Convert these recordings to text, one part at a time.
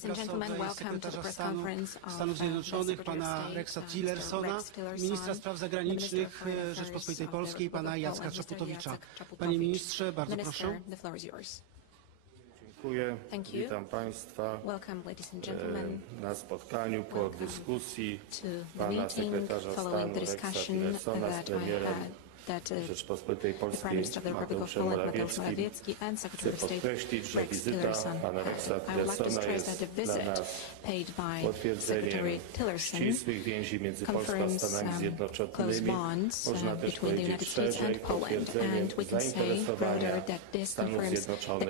prasowej sekretarza stanu Stanów Zjednoczonych, pana Rexa Tillersona, ministra spraw zagranicznych Rzeczpospolitej Polskiej, pana Jacka Czaputowicza. Panie ministrze, bardzo proszę. Dziękuję. Witam Państwa na spotkaniu po dyskusji pana sekretarza stanu Rexa Tillersona z premierem Rzeczpospolitej Polskiej Mateuszem Morawieckim. Chcę podkreślić, że wizyta pana Rexa Tillersona jest dla nas potwierdzeniem ścisłych więzi między Polską a Stanami Zjednoczonymi. Można też powiedzieć szerzej potwierdzeniem zainteresowania Stanów Zjednoczonych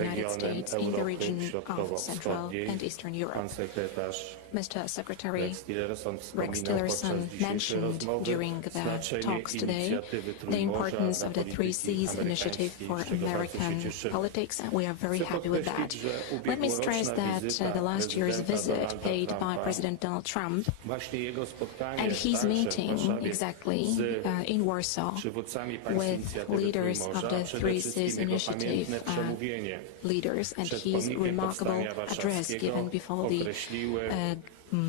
regionem Europy Środkowo-Wschodniej. Pan sekretarz Rex Tillerson mentioned during the talks today the importance of the Three Seas initiative for American politics, and we are very happy with that. Let me stress that the last year's visit paid by President Donald Trump and his meeting exactly in Warsaw with leaders of the Three Seas initiative leaders, and his remarkable address given before the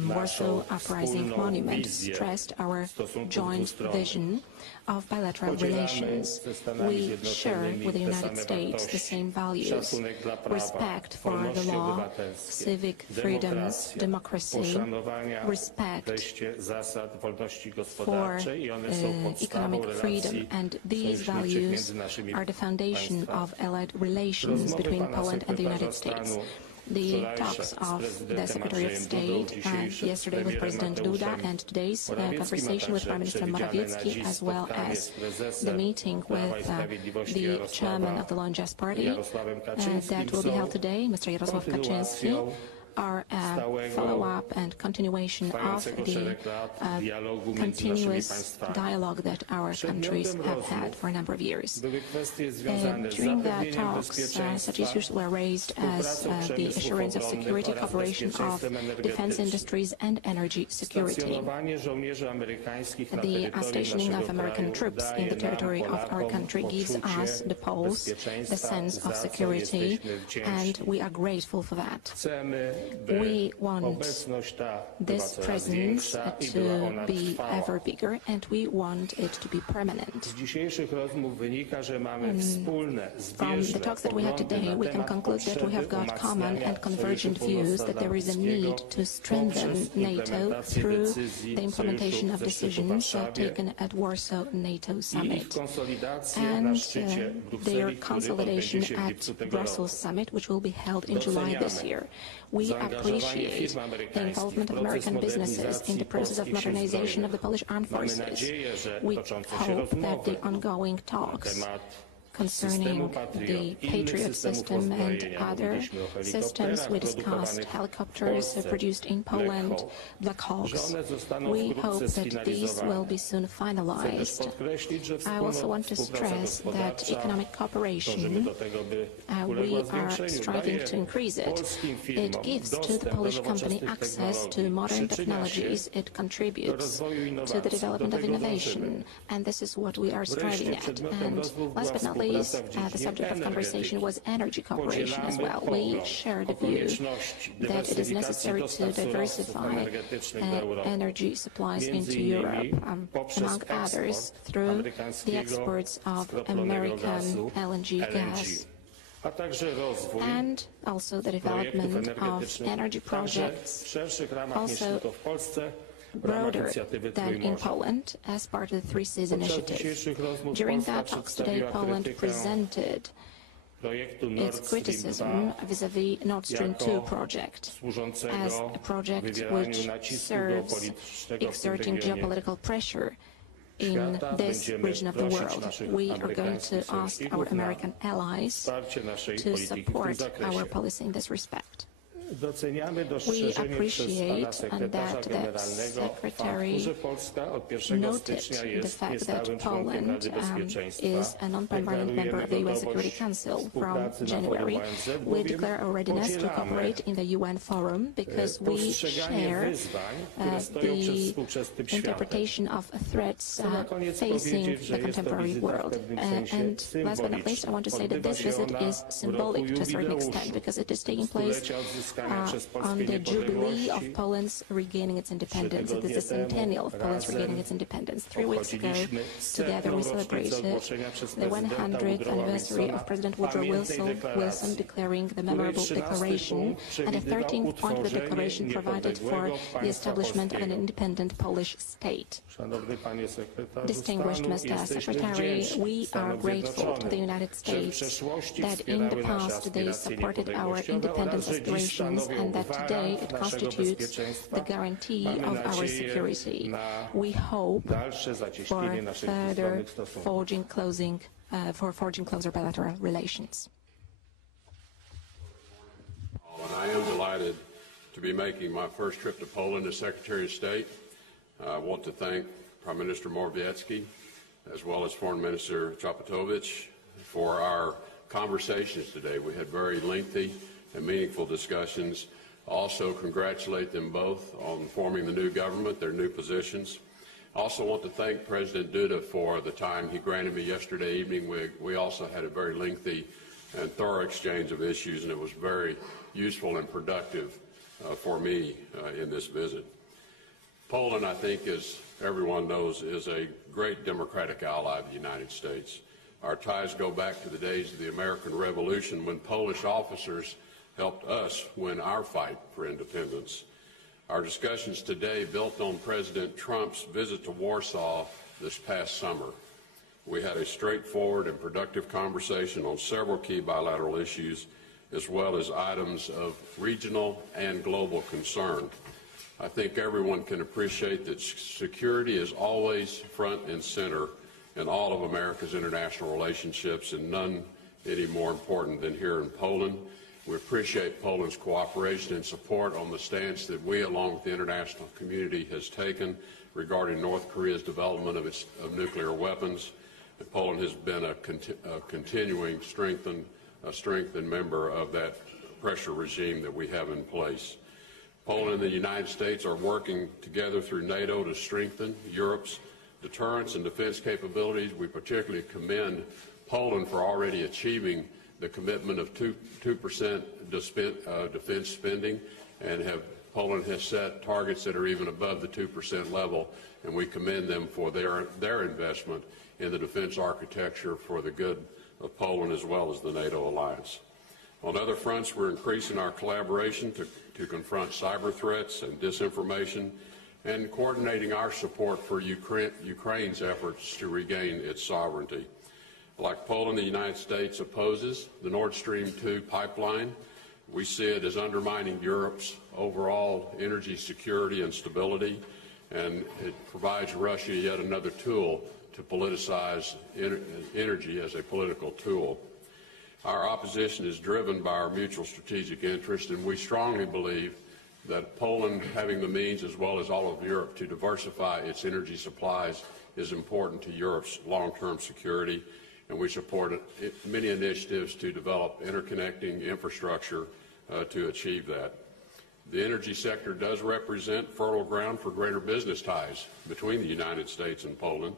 Warsaw Uprising Monument stressed our joint vision of bilateral relations. We share with the United States the same values: respect for the law, civic freedoms, democracy, respect for economic freedom, and these values are the foundation of allied relations between Poland and the United States. The talks of the Secretary of State yesterday with President Duda and today's conversation with Prime Minister Morawiecki, as well as the meeting with the chairman of the Law and Justice Party that will be held today, Mr. Jarosław Kaczyński, are a follow-up and continuation of the continuous dialogue that our countries have had for a number of years. During the talks, such issues were raised as the assurance of security, cooperation of defense industries and energy security. The stationing of American troops in the territory of our country gives us, the Poles, the sense of security, and we are grateful for that. We want this presence to be ever bigger, and we want it to be permanent. From the talks that we had today, we can conclude that we have got common and convergent views that there is a need to strengthen NATO through the implementation of decisions taken at Warsaw NATO Summit and their consolidation at Brussels Summit, which will be held in July this year. We appreciate the involvement of American businesses in the process of modernization of the Polish armed forces. We hope that the ongoing talks concerning the Patriot system and other systems. We discussed helicopters produced in Poland, Black Hawks. We hope that these will be soon finalized. I also want to stress that economic cooperation, we are striving to increase it. It gives to the Polish company access to modern technologies. It contributes to the development of innovation, and this is what we are striving at. And last but not least, the subject of conversation was energy cooperation as well. We share the view that it is necessary to diversify energy supplies into Europe, among others, through the exports of American LNG gas, and also the development of energy projects, also broader than in Poland as part of the Three Seas initiative. During the talks today, Poland presented its criticism vis-à-vis Nord Stream 2 project as a project which serves exerting geopolitical pressure in this region of the world. We are going to ask our American allies to support our policy in this respect. We appreciate that the Secretary noted the fact that Poland is a non-permanent member of the UN Security Council from January. We declare our readiness to cooperate in the UN forum because we share the interpretation of threats facing the contemporary world. And last but not least, I want to say that this visit is symbolic to a certain extent because it is taking place on the jubilee of Poland's regaining its independence. It is the centennial of Poland's regaining its independence. 3 weeks ago, together we celebrated the 100th anniversary of President Woodrow Wilson declaring the memorable declaration, and the 13th point of the declaration provided for the establishment of an independent Polish state. Distinguished Mr. Secretary, we are grateful to the United States that in the past they supported our independence aspirations and that today it constitutes the guarantee of our security. We hope for further forging closer bilateral relations. And I am delighted to be making my first trip to Poland as Secretary of State. I want to thank Prime Minister Morawiecki as well as Foreign Minister Czaputowicz for our conversations today. We had very lengthy and meaningful discussions. Also congratulate them both on forming the new government, their new positions. I also want to thank President Duda for the time he granted me yesterday evening. We also had a very lengthy and thorough exchange of issues, and it was very useful and productive for me in this visit. Poland, I think, as everyone knows, is a great democratic ally of the United States. Our ties go back to the days of the American Revolution when Polish officers helped us win our fight for independence. Our discussions today built on President Trump's visit to Warsaw this past summer. We had a straightforward and productive conversation on several key bilateral issues, as well as items of regional and global concern. I think everyone can appreciate that security is always front and center in all of America's international relationships, and none any more important than here in Poland. We appreciate Poland's cooperation and support on the stance that we, along with the international community, has taken regarding North Korea's development of nuclear weapons. And Poland has been a continuing strengthened member of that pressure regime that we have in place. Poland and the United States are working together through NATO to strengthen Europe's deterrence and defense capabilities. We particularly commend Poland for already achieving the commitment of 2% defense spending, and Poland has set targets that are even above the 2% level, and we commend them for their investment in the defense architecture for the good of Poland as well as the NATO alliance. On other fronts, we're increasing our collaboration to confront cyber threats and disinformation, and coordinating our support for Ukraine's efforts to regain its sovereignty. Like Poland, the United States opposes the Nord Stream 2 pipeline. We see it as undermining Europe's overall energy security and stability, and it provides Russia yet another tool to politicize energy as a political tool. Our opposition is driven by our mutual strategic interest, and we strongly believe that Poland having the means, as well as all of Europe, to diversify its energy supplies is important to Europe's long-term security, and we support many initiatives to develop interconnecting infrastructure to achieve that. The energy sector does represent fertile ground for greater business ties between the United States and Poland.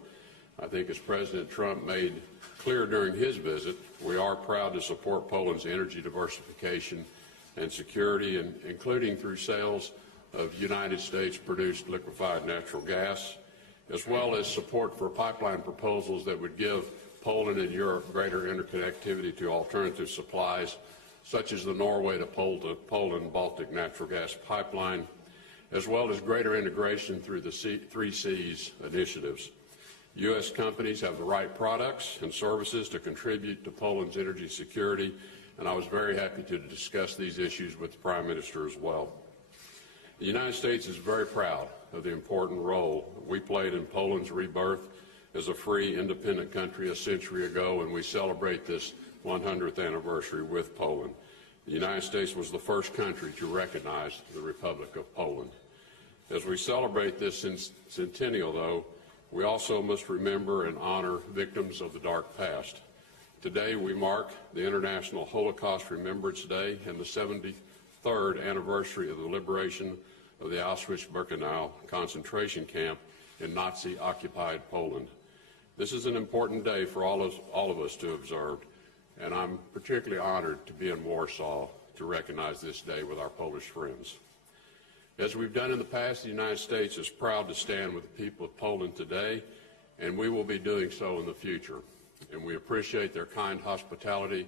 I think, as President Trump made clear during his visit, we are proud to support Poland's energy diversification and security, including through sales of United States-produced liquefied natural gas, as well as support for pipeline proposals that would give Poland and Europe greater interconnectivity to alternative supplies, such as the Norway to Poland Baltic natural gas pipeline, as well as greater integration through the Three Seas initiatives. U.S. companies have the right products and services to contribute to Poland's energy security, and I was very happy to discuss these issues with the Prime Minister as well. The United States is very proud of the important role we played in Poland's rebirth as a free, independent country a century ago, and we celebrate this 100th anniversary with Poland. The United States was the first country to recognize the Republic of Poland. As we celebrate this centennial, though, we also must remember and honor victims of the dark past. Today we mark the International Holocaust Remembrance Day and the 73rd anniversary of the liberation of the Auschwitz-Birkenau concentration camp in Nazi-occupied Poland. This is an important day for all of us to observe, and I'm particularly honored to be in Warsaw to recognize this day with our Polish friends. As we've done in the past, the United States is proud to stand with the people of Poland today, and we will be doing so in the future. And we appreciate their kind hospitality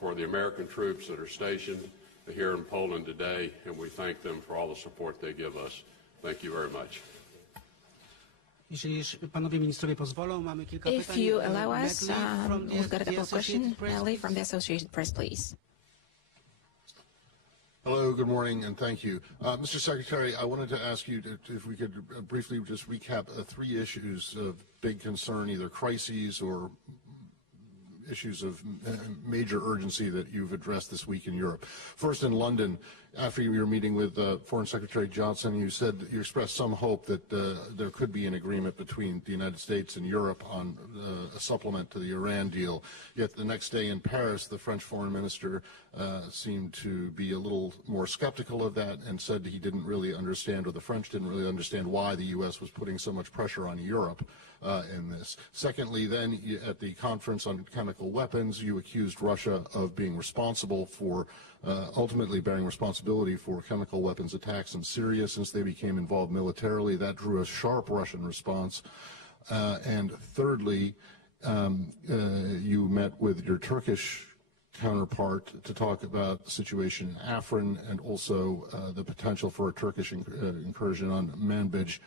for the American troops that are stationed here in Poland today, and we thank them for all the support they give us. Thank you very much. If you allow us, we've got a couple of questions. Ellie from the Associated Press, please. Hello, good morning, and thank you. Mr. Secretary, I wanted to ask you if we could briefly just recap 3 issues of big concern, either crises or issues of major urgency that you've addressed this week in Europe. First, in London, after your meeting with Foreign Secretary Johnson, you said you expressed some hope that there could be an agreement between the United States and Europe on a supplement to the Iran deal. Yet the next day in Paris, the French foreign minister seemed to be a little more skeptical of that and said he didn't really understand, or the French didn't really understand, why the U.S. was putting so much pressure on Europe in this. Secondly, then, at the conference on chemical weapons, you accused Russia of being responsible for ultimately bearing responsibility for chemical weapons attacks in Syria since they became involved militarily. That drew a sharp Russian response. And thirdly, you met with your Turkish counterpart to talk about the situation in Afrin and also the potential for a Turkish incursion on Manbij.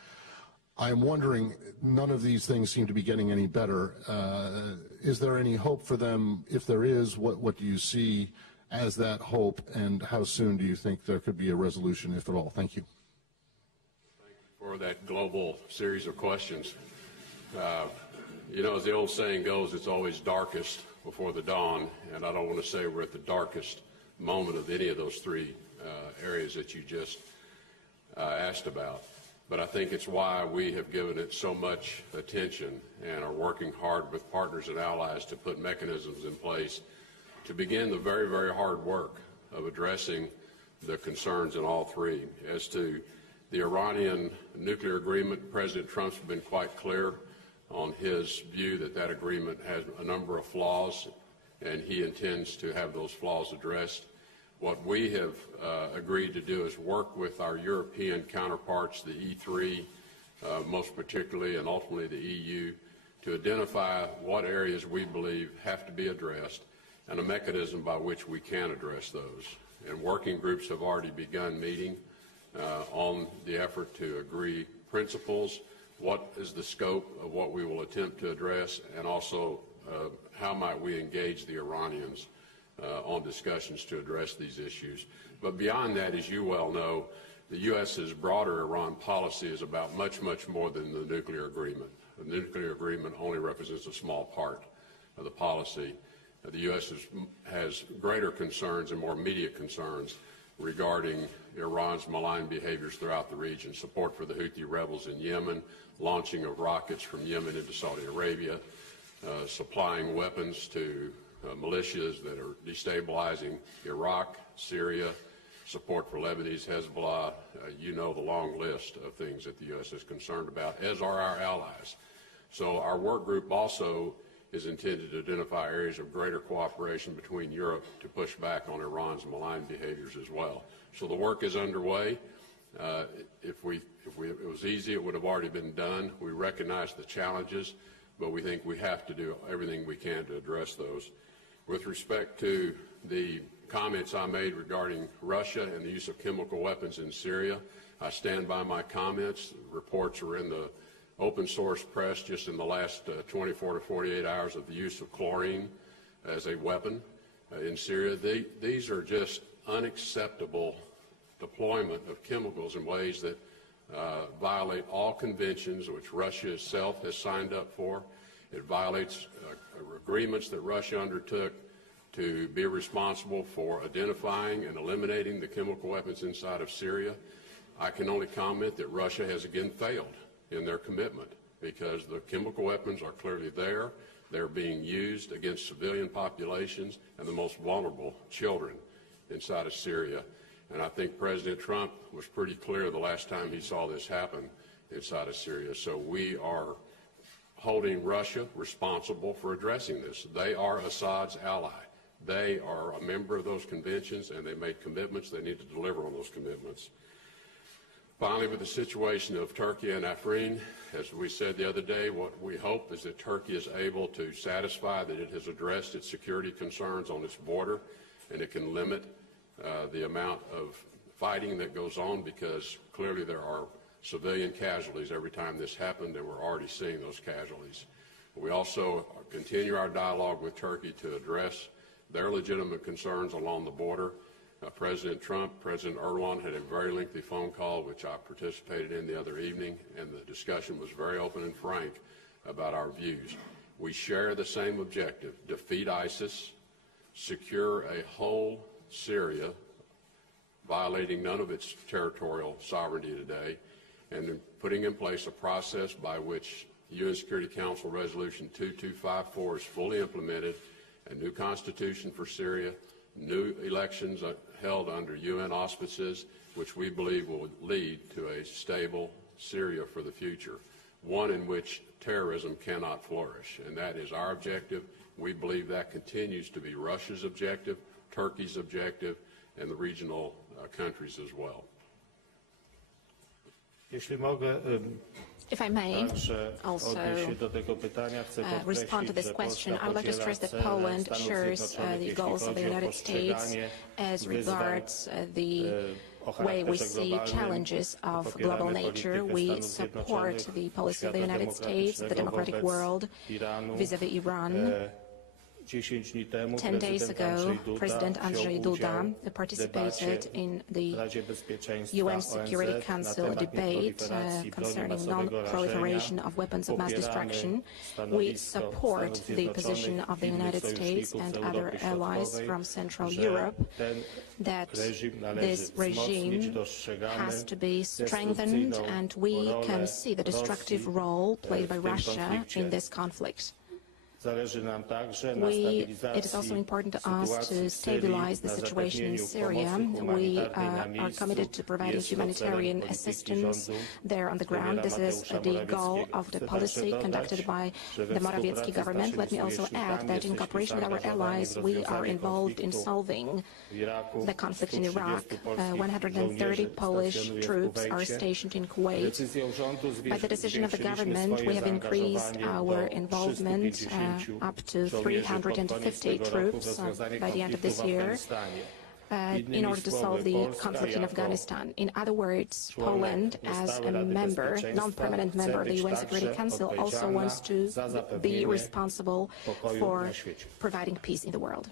I'm wondering, none of these things seem to be getting any better. Is there any hope for them? If there is, what do you see as that hope, and how soon do you think there could be a resolution, if at all? Thank you. Thank you for that global series of questions. You know, as the old saying goes, it's always darkest before the dawn, and I don't want to say we're at the darkest moment of any of those 3 areas that you just asked about. But I think it's why we have given it so much attention and are working hard with partners and allies to put mechanisms in place to begin the very, very hard work of addressing the concerns in all 3. As to the Iranian nuclear agreement, President Trump's been quite clear on his view that that agreement has a number of flaws, and he intends to have those flaws addressed. What we have agreed to do is work with our European counterparts, the E3, most particularly, and ultimately the EU, to identify what areas we believe have to be addressed and a mechanism by which we can address those. And working groups have already begun meeting on the effort to agree principles, what is the scope of what we will attempt to address, and also how might we engage the Iranians on discussions to address these issues. But beyond that, as you well know, the U.S.'s broader Iran policy is about much, much more than the nuclear agreement. The nuclear agreement only represents a small part of the policy. The U.S. has greater concerns and more immediate concerns regarding Iran's malign behaviors throughout the region, support for the Houthi rebels in Yemen, launching of rockets from Yemen into Saudi Arabia, supplying weapons to militias that are destabilizing Iraq, Syria, support for Lebanese Hezbollah. You know the long list of things that the U.S. is concerned about, as are our allies. So our work group also is intended to identify areas of greater cooperation between Europe to push back on Iran's malign behaviors as well. So the work is underway. If it was easy, it would have already been done. We recognize the challenges, but we think we have to do everything we can to address those. With respect to the comments I made regarding Russia and the use of chemical weapons in Syria, I stand by my comments. Reports are in the open source press just in the last 24 to 48 hours of the use of chlorine as a weapon in Syria. These are just unacceptable deployment of chemicals in ways that violate all conventions which Russia itself has signed up for. It violates agreements that Russia undertook to be responsible for identifying and eliminating the chemical weapons inside of Syria. I can only comment that Russia has again failed in their commitment because the chemical weapons are clearly there. They're being used against civilian populations and the most vulnerable children inside of Syria. And I think President Trump was pretty clear the last time he saw this happen inside of Syria. So we are holding Russia responsible for addressing this. They are Assad's ally. They are a member of those conventions, and they made commitments. They need to deliver on those commitments. Finally, with the situation of Turkey and Afrin, as we said the other day, what we hope is that Turkey is able to satisfy that it has addressed its security concerns on its border, and it can limit the amount of fighting that goes on, because clearly there are civilian casualties every time this happened, and we're already seeing those casualties. We also continue our dialogue with Turkey to address their legitimate concerns along the border. President Trump, President Erdogan had a very lengthy phone call, which I participated in the other evening, and the discussion was very open and frank about our views. We share the same objective: defeat ISIS, secure a whole Syria, violating none of its territorial sovereignty today, and putting in place a process by which UN Security Council Resolution 2254 is fully implemented, a new constitution for Syria, new elections held under UN auspices, which we believe will lead to a stable Syria for the future, one in which terrorism cannot flourish. And that is our objective. We believe that continues to be Russia's objective, Turkey's objective, and the regional countries as well. If I may also respond to this question, I would like to stress that Poland shares the goals of the United States as regards the way we see challenges of global nature. We support the policy of the United States, the democratic world, vis-à-vis Iran. 10 days ago, President Andrzej Duda participated in the UN Security Council debate concerning non-proliferation of weapons of mass destruction. We support the position of the United States and other allies from Central Europe that this regime has to be strengthened, and we can see the destructive role played by Russia in this conflict. It is also important to us to stabilize the situation in Syria. We are committed to providing humanitarian assistance there on the ground. This is the goal of the policy conducted by the Morawiecki government. Let me also add that in cooperation with our allies, we are involved in solving the conflict in Iraq. 130 Polish troops are stationed in Kuwait. By the decision of the government, we have increased our involvement up to 350 troops by the end of this year in order to solve the conflict in Afghanistan. In other words, Poland, as a member, non-permanent member of the UN Security Council, also wants to be responsible for providing peace in the world.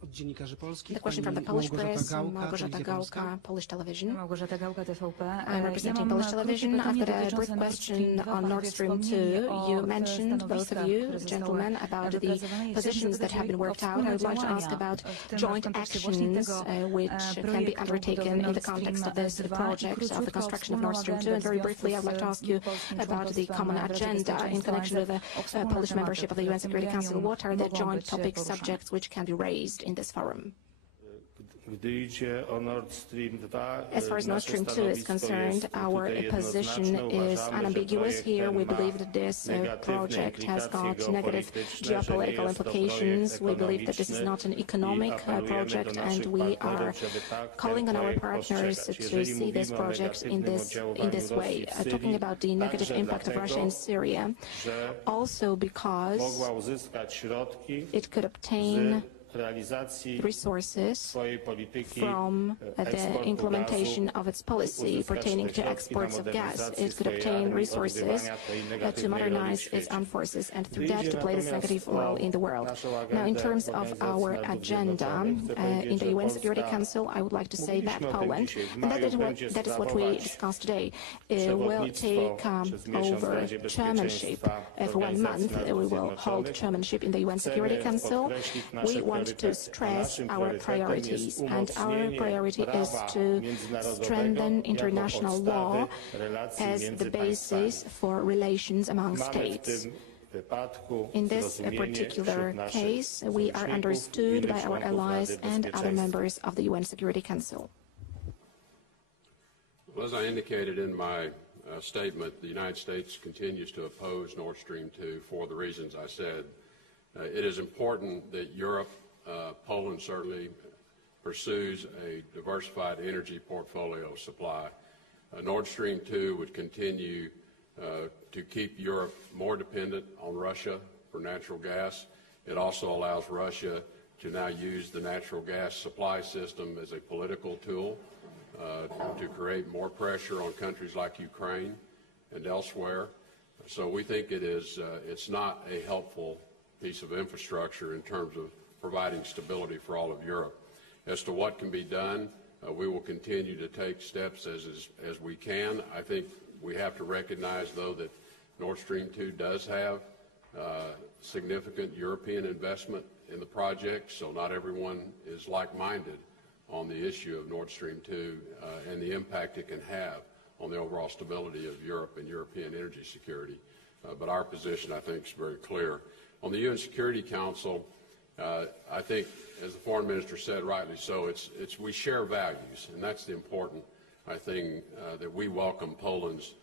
The question from the Polish press, Małgorzata Gałka, Polish television. I'm representing Polish television. I've got a brief question on Nord Stream 2. You mentioned, both of you, gentlemen, about the positions that have been worked out. I would like to ask about joint actions which can be undertaken in the context of this project of the construction of Nord Stream 2. And very briefly, I would like to ask you about the common agenda in connection with the Polish membership of the UN Security Council. What are the joint topic subjects which can be raised in this forum? As far as Nord Stream 2 is concerned, our position is unambiguous here. We believe that this project has got negative geopolitical implications. We believe that this is not an economic project, and we are calling on our partners to see this project in this way. Talking about the negative impact of Russia in Syria, also because it could obtain resources from the implementation of its policy pertaining to exports of gas. It could obtain resources to modernize its armed forces, and through that to play this negative role in the world. Now, in terms of our agenda in the UN Security Council, I would like to say that Poland, and that is what we discussed today, will take over chairmanship for 1 month. We will hold chairmanship in the UN Security Council. We want to stress our priorities, and our priority is to strengthen international law as the basis for relations among states. In this particular case, we are understood by our allies and other members of the UN Security Council. Well, as I indicated in my statement, the United States continues to oppose Nord Stream 2 for the reasons I said. It is important that Europe Poland certainly pursues a diversified energy portfolio supply. Nord Stream 2 would continue to keep Europe more dependent on Russia for natural gas. It also allows Russia to now use the natural gas supply system as a political tool to create more pressure on countries like Ukraine and elsewhere. So we think it's not a helpful piece of infrastructure in terms of providing stability for all of Europe. As to what can be done, we will continue to take steps as we can. I think we have to recognize, though, that Nord Stream 2 does have significant European investment in the project, so not everyone is like-minded on the issue of Nord Stream 2 and the impact it can have on the overall stability of Europe and European energy security. But our position, I think, is very clear. On the UN Security Council, I think, as the foreign minister said rightly so, we share values, and that's the important, I think, that we welcome Poland's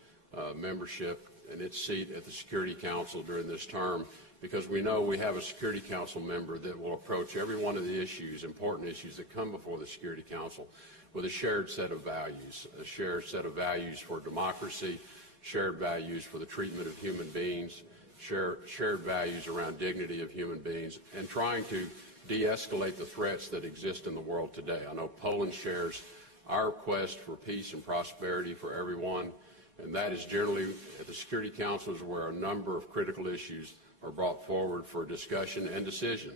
membership and its seat at the Security Council during this term, because we know we have a Security Council member that will approach every one of the issues, important issues that come before the Security Council, with a shared set of values, a shared set of values for democracy, shared values for the treatment of human beings, shared values around dignity of human beings, and trying to de-escalate the threats that exist in the world today. I know Poland shares our quest for peace and prosperity for everyone, and that is generally at the Security Councils where a number of critical issues are brought forward for discussion and decision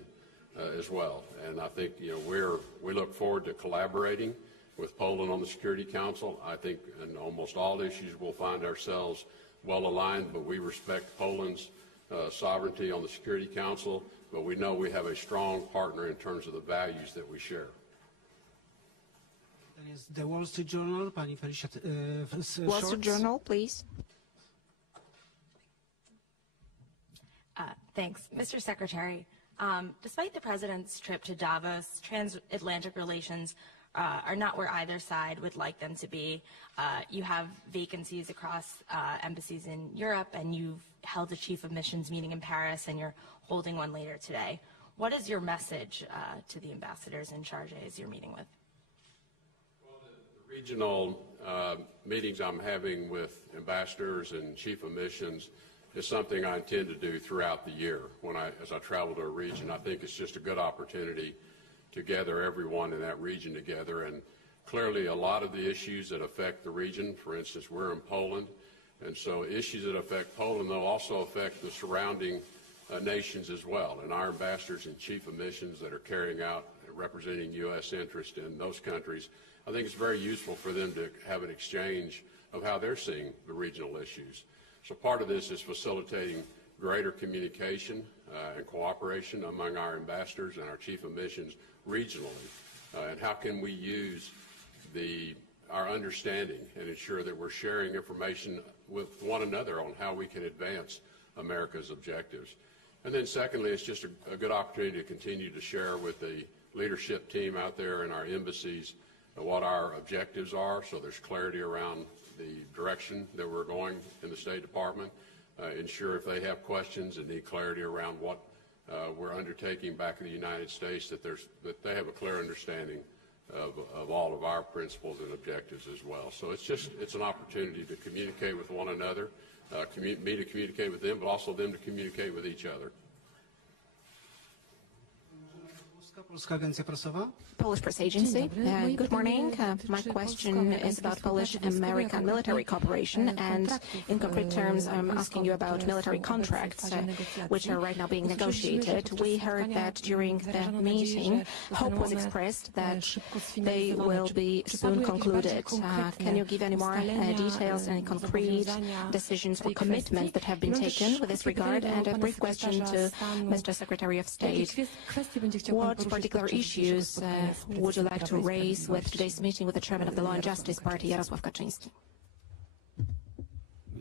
as well. And I think we look forward to collaborating with Poland on the Security Council. I think in almost all issues we'll find ourselves well aligned, but we respect Poland's sovereignty on the Security Council, but we know we have a strong partner in terms of the values that we share. The Wall Street Journal, Pani Felicia Wall Street Journal, please. Thanks. Mr. Secretary, despite the President's trip to Davos, transatlantic relations are not where either side would like them to be. You have vacancies across embassies in Europe, and you've held a chief of missions meeting in Paris, and you're holding one later today. What is your message to the ambassadors in charge you're meeting with? Well, the regional meetings I'm having with ambassadors and chief of missions is something I intend to do throughout the year as I travel to a region. I think it's just a good opportunity to gather everyone in that region together. And clearly a lot of the issues that affect the region, for instance, we're in Poland, and so issues that affect Poland, though, also affect the surrounding nations as well. And our ambassadors and chief of missions that are carrying out, representing U.S. interest in those countries, I think it's very useful for them to have an exchange of how they're seeing the regional issues. So part of this is facilitating greater communication and cooperation among our ambassadors and our chief of missions regionally, and how can we use our understanding and ensure that we're sharing information with one another on how we can advance America's objectives. And then secondly, it's just a good opportunity to continue to share with the leadership team out there in our embassies what our objectives are, so there's clarity around the direction that we're going in the State Department. Ensure if they have questions and need clarity around what we're undertaking back in the United States, that they have a clear understanding of all of our principles and objectives as well. So it's an opportunity to communicate with one another, me to communicate with them, but also them to communicate with each other. Polish Press Agency. Good morning. My question is about Polish-American military cooperation, and in concrete terms, I'm asking you about military contracts, which are right now being negotiated. We heard that during the meeting, hope was expressed that they will be soon concluded. Can you give any more details, any concrete decisions or commitments that have been taken with this regard? And a brief question to Mr. Secretary of State. What particular issues would you like to raise with today's meeting with the chairman of the Law and Justice Party, Jarosław Kaczyński?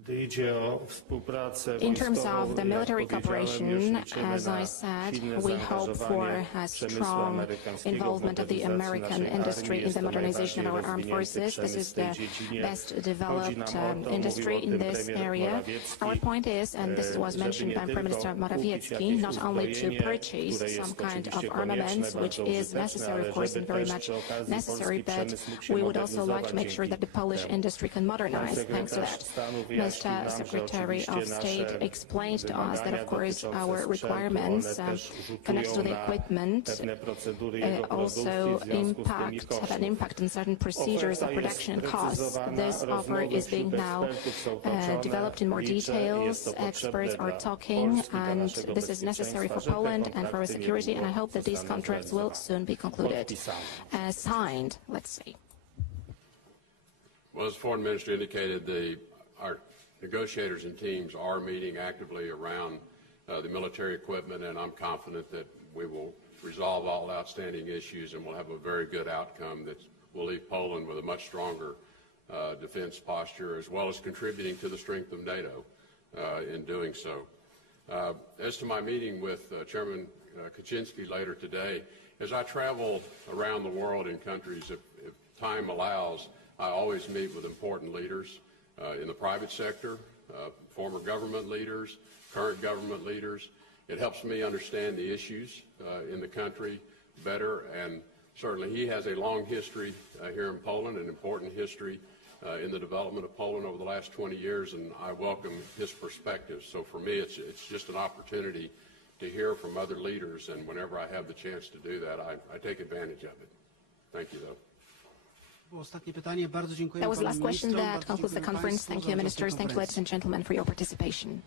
In terms of the military cooperation, as I said, we hope for a strong involvement of the American industry in the modernization of our armed forces. This is the best developed industry in this area. Our point is, and this was mentioned by Prime Minister Morawiecki, not only to purchase some kind of armaments, which is necessary, of course, and very much necessary, but we would also like to make sure that the Polish industry can modernize thanks to that. Mr. Secretary of State explained to us that, of course, our requirements connected to the equipment also have an impact on certain procedures of production and costs. This offer is being now developed in more details. Experts are talking, and this is necessary for Poland and for our security, and I hope that these contracts will soon be concluded, signed, let's say. Well, as the Foreign Minister indicated, our negotiators and teams are meeting actively around the military equipment, and I'm confident that we will resolve all outstanding issues and we'll have a very good outcome that will leave Poland with a much stronger defense posture, as well as contributing to the strength of NATO in doing so. As to my meeting with Chairman Kaczynski later today, as I travel around the world in countries, if time allows, I always meet with important leaders in the private sector, former government leaders, current government leaders. It helps me understand the issues in the country better, and certainly he has a long history here in Poland, an important history in the development of Poland over the last 20 years, and I welcome his perspective. So for me, it's just an opportunity to hear from other leaders, and whenever I have the chance to do that, I take advantage of it. Thank you, though. That was the last question that concludes the conference. Thank you, ministers. Thank you, ladies and gentlemen, for your participation.